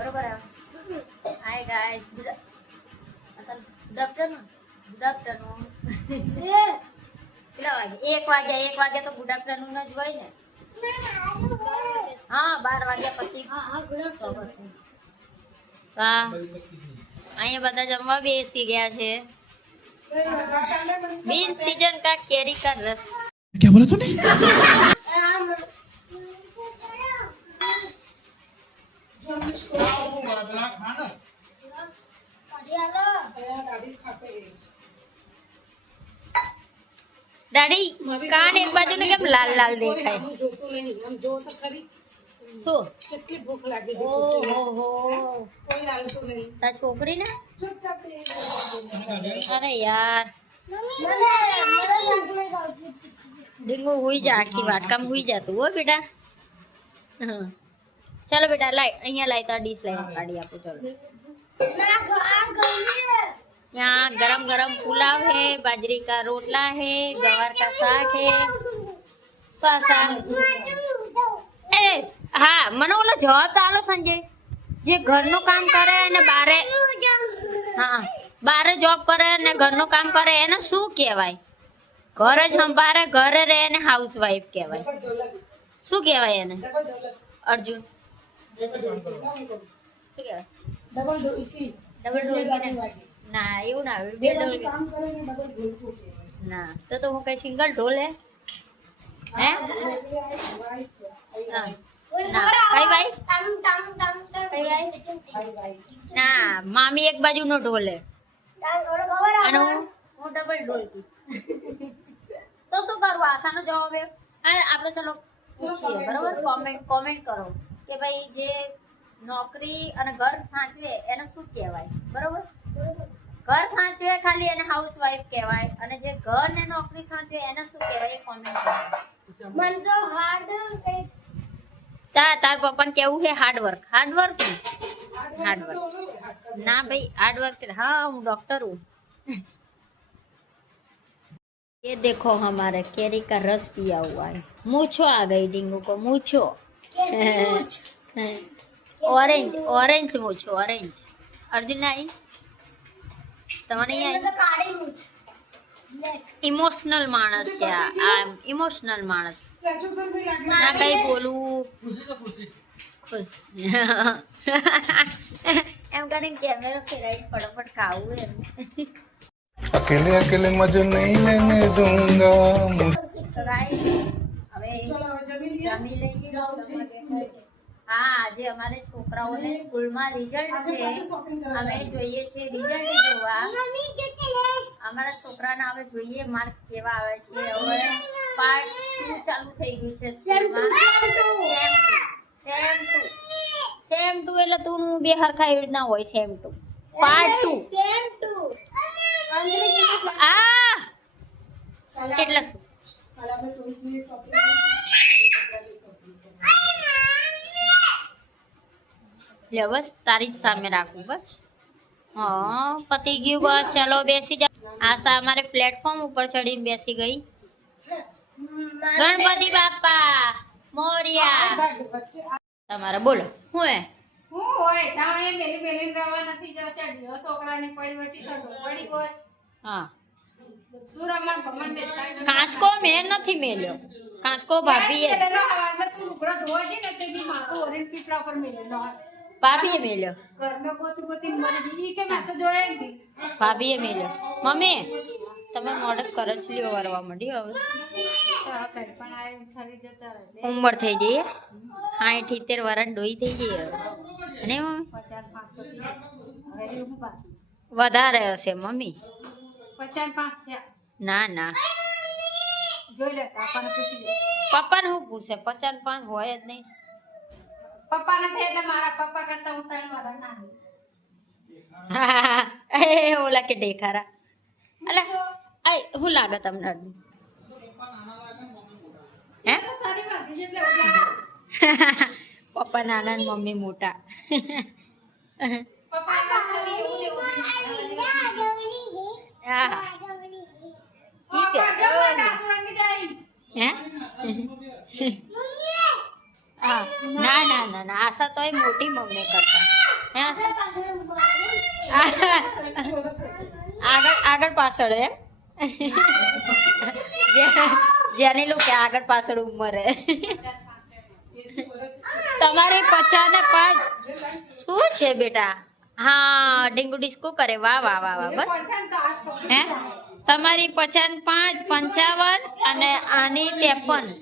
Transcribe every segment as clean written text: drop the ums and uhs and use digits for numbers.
બરોબર. Hi guys, good afternoon. Good afternoon. કેટલા વાગે? 1 વાગે તો ગુડ આફ્ટરનૂન જ હોય ને. હા, 12 વાગ્યા પછી. Good afternoon. અહીંયા બધા જમવા બેસી ગયા છે. बीन सीजन का केरी का रस. क्या बोला तूने? दादी कान एक बाजू ने केम लाल लाल देखाय શું કેટલી ભૂખ લાગી છે ઓહો કોઈ લાલતું નહીં તા છોકરી ને અરે યાર ડીંગો હુઈ જા આખી વાટકામ હુઈ જાતું હો બેટા હા ચાલો બેટા લાય અહીંયા લાય તા ડીશ લાય કાઢી આપો ચાલો यहाँ गरम गरम पुलाव है, बाजरी का रोटला है, गवार का साग है, उसका साग ए हाँ મને ઓલો જવાબ તો આલો સંજય જે ઘરનું કામ કરે અને બારે હા બારે જોબ કરે અને ઘરનું કામ કરે એને શું કહેવાય? ઘર જ સંભાળે ઘરે રહે ને હાઉસવાઈફ કહેવાય. શું કહેવાય એને? અર્જુન શું કહેવાય? ડબલ ઢોલકી ના એવું ના બે ઢોલકી ના તો હું કઈ સિંગલ ઢોલ હે હે હા ના કઈ ભાઈ ના મામી એક બાજુ નો ઢોલે અને હું ડબલ ઢોલકી તો શું કરવું? આશાનો જવાબ એ આપણે ચલો પૂછીએ બરોબર. કોમેન્ટ કરો કે ભાઈ જે નોકરી અને ઘર સાચવે એને શું કહેવાય? બરોબર. ઘર સાચવે ખાલી એને હાઉસવાઈફ કહેવાય અને જે ઘર ને નોકરી સાચવે એને શું કહેવાય એ કોમેન્ટ કરો. મન તો હાર્ડ તાર પપ્પાને કેવું છે હાર્ડવર્ક હાર્ડવર્ક ના ભાઈ हार्डवर्क हाँ હું डॉक्टर हूँ. ये देखो हमारे केरी का रस पिया हुआ है. मूछो आ गई डिंगू को मूछो ऑरेंज ऑरेंज मूछो ऑरेंज. अर्जुन आई તમને आई इमोशनल माणस છે આ इमोशनल माणस ના કઈ બોલું એમ કરીને કેમેરો ફેરાઈ ફટાફટ ખાવું એમ अकेले अकेले मजे नहीं लेने दूंगा. તો ગાઈસ હવે જમી લઈએ. હા આજે અમારે છોકરાઓને સ્કૂલમાં રિઝલ્ટ છે. અમે જોઈએ છે રિઝલ્ટ જોવા. અમારા છોકરાના હવે જોઈએ માર્ક કેવા આવે છે. હવે પાર્ટ 2 ચાલુ થઈ ગયું છે સ્કૂલમાં. સેમ 2 એટલે તું બે હરખા એવી રીતના હોય. સેમ 2 પાર્ટ 2 આ કેટલા શું લે બસ તારી જ સામે રાખું બસ. હા પતી ગયું બસ. ચાલો બેસી જા. આશા અમારે પ્લેટફોર્મ ઉપર ચડીને બેસી ગઈ. ગણપતિ બાપા મોર્યા. તમારે બોલો હું હે હું હોય જાવ એ મેલી મેલી રવા નથી જો ચડ્યો છોકરાની પડી વટી સડો પડી હોય હા સુરમણ ભમણ બેતા કાચકો મેં નથી મેલ્યો. કાચકો ભાભીએ મેલેલો હવારમાં તું લુગડો ધોવા જી ને તેની માથું ઓરેન્જ પીપળા પર મેલેલો ભાભીએ મેલ્યો. ઘરનો ગોતી ગોતી મરી ગઈ કે મેં તો જોયે જ નહીં. ભાભીએ મેલ્યો. મમ્મી તમે મોઢે કરચલીઓ વરવા માંડી હવે. તો આ ઘર પણ આ સરી જતા રહે ઉંમર થઈ જઈ 60-70 વરણ ડોઈ થઈ જઈ હવે. અને મમ્મી 50-5 હવે હું બાકી વધારે હશે મમ્મી. 50-5 થયા ના ના જોઈ લેતા આપણને પૂછી લે પપ્પાને શું પૂછે? 55 હોય જ નહીં. પપ્પાને થઈ એટલે મારા પપ્પા કરતા હું 3 વાર નાની. એ ઓલા કે દેખારા અલા શું લાગે તમને અર્જુન? હે તો સારી વાત છે એટલે ઓલા પપ્પા નાના ને મમ્મી મોટા. પપ્પા ના સરી એવું લેવું હા ઠીક પપ્પા છે. જવા ડાસુરંગી જાય હે હા ના ના ના ના આશા તો એ મોટી મમ્મી કરતા હે આશા આગળ આગળ પાછળ એમ જેની લોકો આગળ પાછળ ઉંમર હે તમારી 50 ને 5 શું છે બેટા હા ડીંગુ ડિસ્કો કરે વાહ વાહ વાહ વાહ બસ હે તમારી 50 ને 5 55 અને આની 53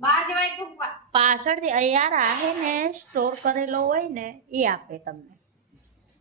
બહાર જવાય કુકવા પાછળથી યાર આ હે ને સ્ટોર કરેલો હોય ને એ આપે તમને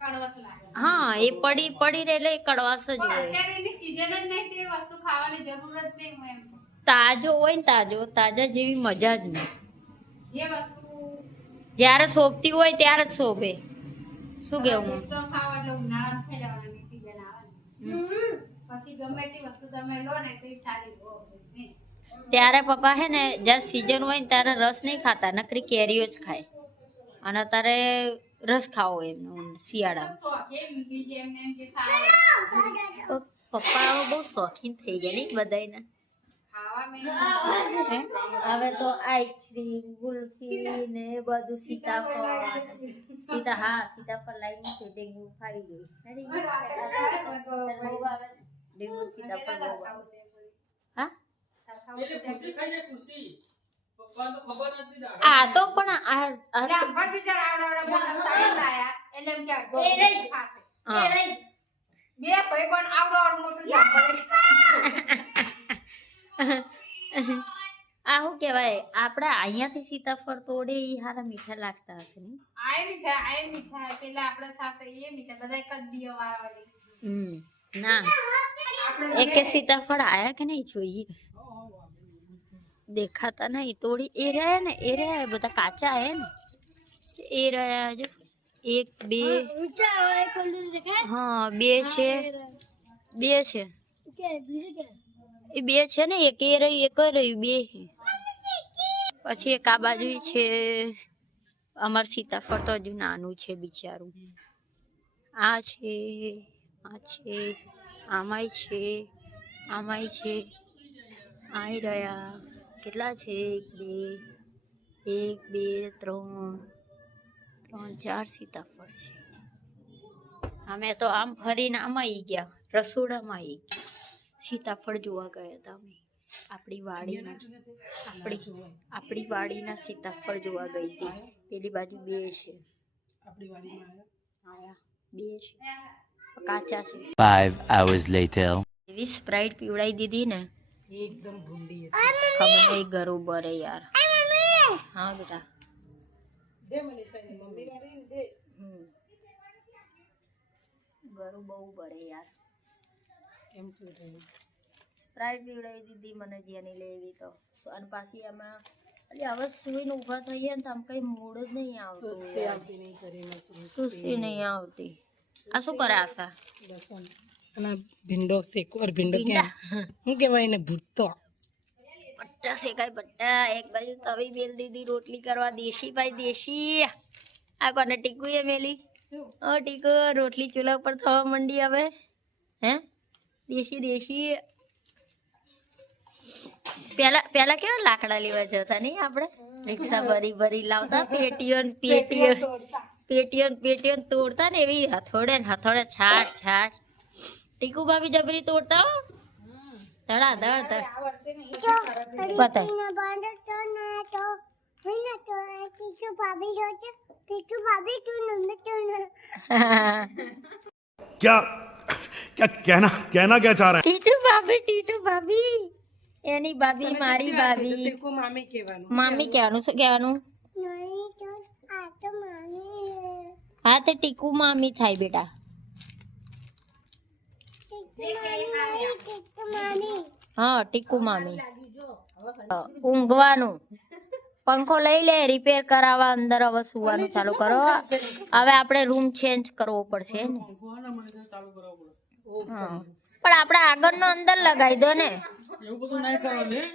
કડવસ લાગે હા એ પડી પડી રહે એટલે એ કડવાશ જ પણ હોય અત્યારે એની સીઝન જ નહીં તે વસ્તુ ખાવાની જરૂર જ નહીં હું એમ કહું. તાજો હોય ને તાજા જેવી મજા જ નહીં જે વસ્તુ જ્યારે શોભતી હોય ત્યારે જ શોભે શું કેવું તો ખાવ એટલે ઉનાળામાં ખાઈ લેવાની સીઝન આવે ને. પછી ગમે તે વસ્તુ તમે લો ને તો એ સારી લો નહીં. ત્યારે પપ્પા હે ને જ્યારે સીઝન હોય ને ત્યારે રસ નહીં ખાતા નકરી કેરીઓ જ ખાય અને તારે રસ ખાવો એમનો શિયાળામાં તો શોખે ઊંઘી જેમ ને એમ કે સારું તો પપ્પા હવે બહુ શોખીન થઈ ગયા નહીં બધાયના ખાવા મેં હે? હવે તો આઈસ્ક્રીમ ગુલ્ફી ને એ બધું સીતાફળ સીતાફળ લાવીને છે ડીંગુ ખાઈ ગઈ ડીંગુ આવે ને? ડીંગુ સીતાફળ બહુ આવે. હા આ તો પણ આ તો- જામફળ બિચારા આવડા મોટા તાળી લાયા એટલે એમ કે અડધો ખાશે. હા. બે ભાઈ પણ આવડો મોટું જામફળ આ શું કહેવાય આપણે અહીંયાથી સીતાફળ તોડે એ હારા મીઠા લાગતા હશે ને આય મીઠા પેલા આપણે ખાશે એ મીઠા બધા એક જ દિયો વાળવાની ના એક સીતાફળ આયા કે નહીં જોઈએ દેખાતા નહીં તોડી એ રહ્યા ને એ રહ્યા બધા કાચા હે ને એ રહ્યા જો 1 2 હા 2 છે 2 છે એ 2 છે ને એક એ રહ્યું એક રહ્યું 2 પછી એક આ બાજુ છે અમાર સીતાફળ તો હજુ નાનું છે બિચારું આ છે આમાંય છે આઈ રહ્યા કેટલા છે 1 2 3 4 સીતાફળ છે અમે તો આમ ફરીને આમ આવી ગયા રસોડામાં આવી ગયા સીતાફળ જોવા ગયા હતા અમે આપણી વાડીના સીતાફળ જોવા ગઈ હતી પેલી બાજુ 2 છે આયા 2 છે કાચા છે 5 hours later. એવી સ્પ્રાઇટ પીવડાવી દીધી ને એકદમ ભૂંડી ખબર નહીં ગરું બરે યાર હા બેટા ગરું બહુ બરે યાર સ્પ્રાઇટ પીવડાવી દીધી મને જેની લેવી તો અને પાછી એમાં એટલે હવે સુઈને ઊભા થઈએ ને તો આમ કઈ મૂડ જ નહીં આવતું સુસ્તી નહીં આવતી આ શું કરે આશા અને ભીંડો શેકો અરે ભીંડો ક્યાં શું કહેવાય ને ભૂટ્ટો બટ્ટા શેકાય બટ્ટા એક બાજુ તવી બેલ દીધી રોટલી કરવા દેશી ભાઈ દેશી આ કોને ટીકુ એ મેલી ઓ ટીકુ રોટલી ચૂલા ઉપર થવા માંડી હવે હે દેશી પેલા કેવા લાકડા લેવા જતા નહીં આપણે રિક્ષા ભરી લાવતા પેટીઓ તોડતા ને એવી હથોડે છાટ ટીકુ ભાભી જબરી તોડતા હો ધડાધડ બતાય क्या क्या कहना क्या चाह रहे हैं? ટીટુ ભાભી એની ભાભી મારી ભાભી ટીકુ મામી કહેવાનું મામી કહેવાનું શું કહેવાનું હા તો ટીકુ મામી થાય બેટા હા ટીકુ મામી ઊંઘવાનું પંખો લઈ લે રિપેર કરાવવા અંદર હવે સુવાનું ચાલુ કરો હવે આપણે રૂમ ચેન્જ કરવો પડશે ને હા પણ આપણે આગળનો અંદર લગાવી દો ને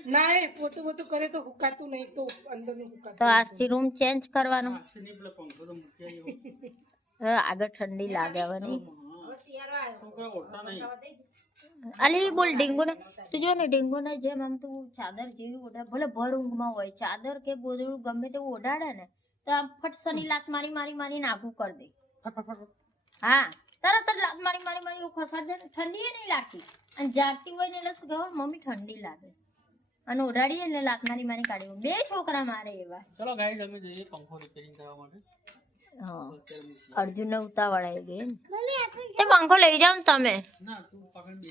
ના એ પોતું કરે તો હુકાતું નહીં તો અંદરનું હુકાતું તો આજથી રૂમ ચેન્જ કરવાનો હવે આગળ ઠંડી લાગે હવે નહીં અલી બોલ ડીંગુ ને તું જો ને ડીંગુ ને જેમ આમ તું ચાદર જેવી ઓઢાડ ભલે ભર ઊંઘમાં હોય ચાદર કે ગોદડું ગમે તેવું ઓઢાડે ને તો આમ ફટ સની લાત મારી મારી મારી નાગું કરી દે. હા તરત જ લાત મારી મારી મારી એવું ખસાડ દે ઠંડી એ નહીં લાગતી અને જાગતી હોય ને એટલે શું કહેવાય મમ્મી ઠંડી લાગે અને ઓઢાડીએ એટલે લાત મારી મારી કાઢી બે છોકરા મારે એવા. ચલો ગાઈસ અમે જઈએ પંખો રિપેરિંગ કરવા માટે. અર્જુન ને ઉતાવળ આવી ગઈ ને તે પંખો લઈ જાવ ને તમે. ના તું પકડ દે.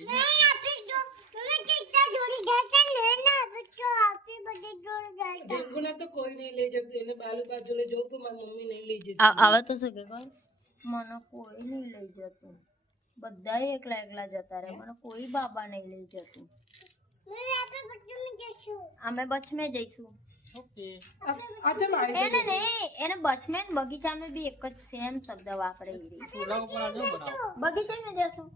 ડેન્ગુના તો કોઈ નહીં લઈ જતું એને બાલુ બાજુ લઈ જવું પણ મારી મમ્મી નહીં લઈ જતી. હવે તો શું કે મને કોઈ નહીં લઈ જતું બધા એકલા એકલા જતા રહે મને કોઈ બાબા નહીં લઈ જતું. અમે બચમે જઈશું. ઓકે. આ ચાલ આવી એને નહીં એને બચમે ને બગીચામાં બી એક જ સેમ શબ્દ વાપરે ચૂલા ઉપર આજો બનાવો. બગીચામાં જશું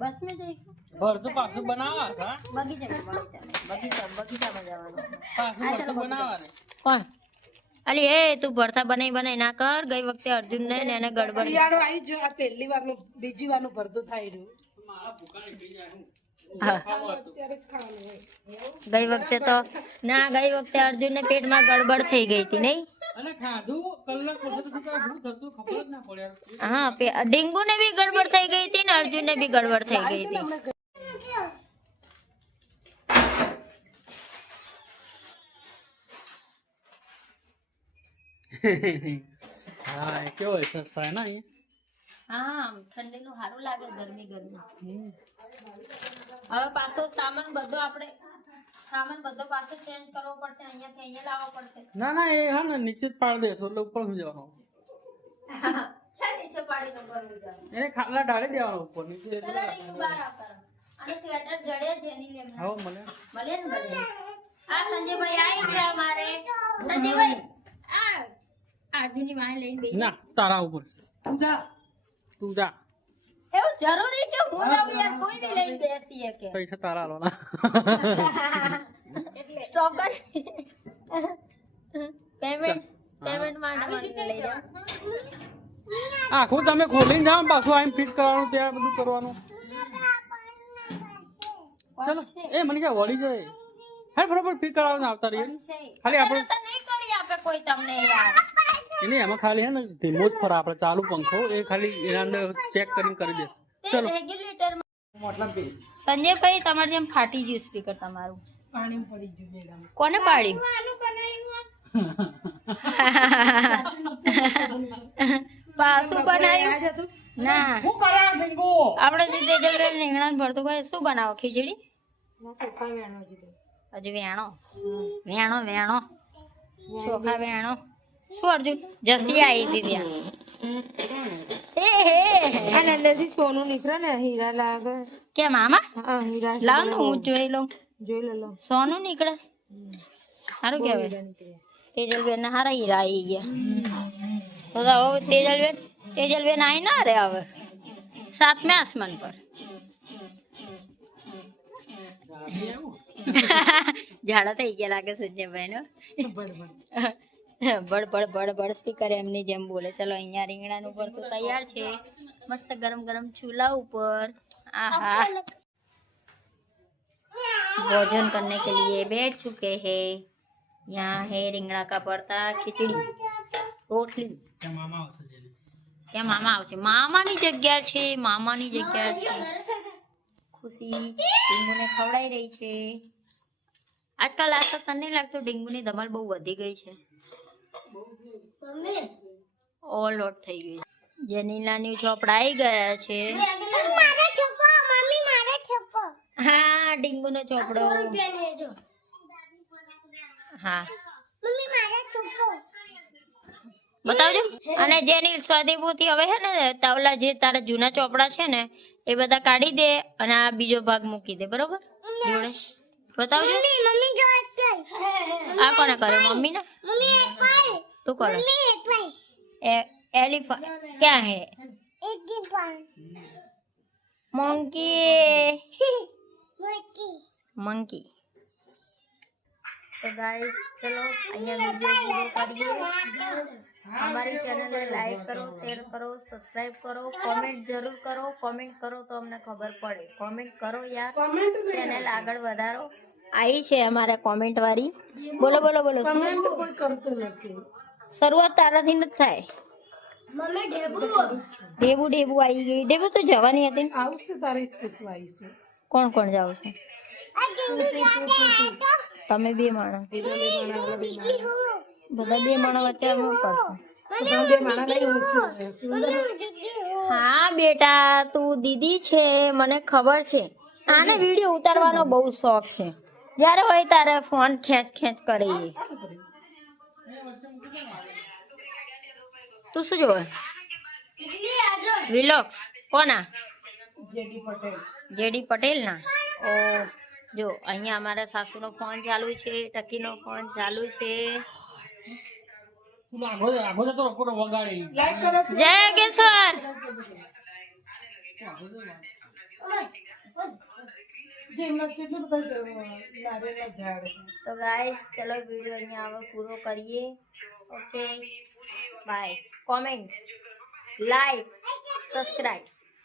બસ में જઈશું ભર તો પાછું બનાવવા હા બગીચામાં જવાનું. પાછું ભર તો બનાવવા ને. કોણ અલી એ તું ભરતા બનાવી ના કર ગઈ વખતે અર્જુન ને એને ગડબડ શિયાળો આવી જો આ પહેલી વારનું બીજી વારનું ભરતું થાય રહ્યું. મારા ભૂકા નીકળી જાય હું. ત્યારે જ ખાવાનું હોય. ગઈ વખતે તો ના ગઈ વખતે અર્જુન ને પેટમાં ગડબડ થઈ ગઈ હતી નહીં. અને ખાધું કલાક પછી તો શું થતું ખબર જ ના પડે યાર. હા ડેન્ગુ ને બી ગડબડ થઈ ગઈ હતી ને અર્જુન ને બી ગડબડ થઈ ગઈ હતી. હા એ કેવો અહેસાસ થાય ને અહીંયા. હા ઠંડી નું સારું લાગે ગરમી ગરમી. હવે પાછો સામાન બધો પાછો ચેન્જ કરવો પડશે અહીંયાથી અહીંયા લાવવો પડશે. ના ના એ હા ને નીચે જ પાડી દેશો એટલે ઉપર શું જવાનું. ક્યાં નીચે પાડી તો ભરવું જવાનું. એને ખાટલા ઢાળી દેવાનો ઉપર નીચે ચલો ડીંગુ બહાર આવતા રહો. અને સ્વેટર જડે જેની લેમ આવો મને મળે ને બધે. આ સંજયભાઈ આવી ગયા મારે. સંજયભાઈ આ આજુની વાય લઈને બેસી. ના તારા ઉપર છે. તું જા એવું જરૂરી કે હું જાઉં યાર કોઈ બી લઈને બેસીએ કે પૈસા તારા આલવાના. સ્ટોપ કર પેમેન્ટ માં લઈ જાઓ. આખું તમે ખોલીને જાઓ ને પાછું આઈને ફિટ કરવાનું ત્યાં બધું કરવાનું. ચલો એ મને ક્યાં વળી જાય હા બરાબર ફિટ કરવાનું આવતા રહીએ ખાલી આપણે તો નહીં કરી આપે કોઈ તમને યાર. એને એમાં ખાલી હે ને ધીમો જ ફરે આપણે ચાલુ પંખો એ ખાલી એના અંદર ચેક કરીને કરી દેશે. ચલો રેગ્યુલેટર મતલબ કે સંજયભાઈ તમારે જેમ ફાટી ગયું સ્પીકર તમારું પાણી પડી ગયું મેડમ. કોને પાડ્યું પાછું બનાવ્યું ના શું કરાય ડિંગુ આપણે જે તેજલબેન રીંગણા ભરતું કહે શું બનાવો ખીચડી હજુ વેણો ચોખા વેણો શું અર્જુન જસી આવી હતી ત્યાં આના અંદરથી સોનું નીકળે ને હીરા લાગે. કેમ આમાં હા હીરા લાવ ને હું જોઈ લઉં. જોઈ લો લો. સોનું નીકળે સારું કેવાય. તેજલબેન ના હારા હીરા આવી ગયા. તો હવે તેજલબેન આવી ના રે હવે સાતમે આસમાન પર. ઝાડા થઈ ગયા લાગે સંજયભાઈ નો. બડ બડ બડ બડ સ્પીકર એમની જેમ બોલે. ચલો અહીંયા રીંગણાનું ઉપર તો તૈયાર છે મસ્ત ગરમ ગરમ ચૂલા ઉપર. आहा भोजन करने के लिए बैठ चुके हैं. यहाँ है રીંગણા का भरता खिचड़ी रोटली. क्या मामा આવશે? મામાની જગ્યા છે, મામાની જગ્યા છે. ખુશી ડીંગુને ખવડાઈ રહી છે. આજકાલ આ તો તને લાગતું ડીંગુની ધમાલ બહુ વધી ગઈ છે. ઓલ આઉટ થઈ ગઈ. જેનીલાની ચોપડાઈ ગયા છે. હા ડીંગુનો ચોપડો. હા બતાવજો. અને જેની સ્વાદીભૂતિ હવે છે ને તાવલા જે તારા જૂના ચોપડા છે ને એ બધા કાઢી દે અને આ બીજો ભાગ મૂકી દે બરોબર જોડે. બતાવજો. આ કોને કરે? મમ્મી ને. તું કોને? एलिफेंट क्या है? मंकी. तो गाइस चलो અહીંયા વિડિયો પૂરો કરીએ. અમારી ચેનલને લાઈક કરો, શેર કરો, સબસ્ક્રાઇબ કરો, કોમેન્ટ જરૂર કરો. કોમેન્ટ કરો તો અમને ખબર પડે. કોમેન્ટ કરો યાર, કમેન્ટ ચેનલ આગળ વધારો. આવી છે અમારે કોમેન્ટ વાળી. બોલો બોલો બોલો. શું કમેન્ટ કોઈ કરતું નથી. શરૂઆત તારાથી નથી થાય. ડેબુ ડેબુ આવી ગઈ. ડેબુ તો જવાની હતી ને. આવશે તારી પૂછવા આવીશું. કોણ કોણ જાવ છે? તમે બે માણસ. બધા બે માણસ વચ્ચે શું કરશો? હા બેટા, તું દીદી છે, મને ખબર છે. આને વિડીયો ઉતારવાનો બહુ શોખ છે. જ્યારે હોય તારે ફોન ખેંચ ખેંચ કરે. તું શું જોવે? વિલોક્સ કોના? જેડી પટેલ ના. ઓ જો અહીંયા અમારા સાસુનો ફોન ચાલુ છે, ટકીનો ફોન ચાલુ છે. આગો જતો રખોડો વગાડે. જય કેશર. તો ગાઈસ ચલો વિડીયો અહીંયા હવે પૂરો કરીએ. Okay bye. Comment, like, subscribe.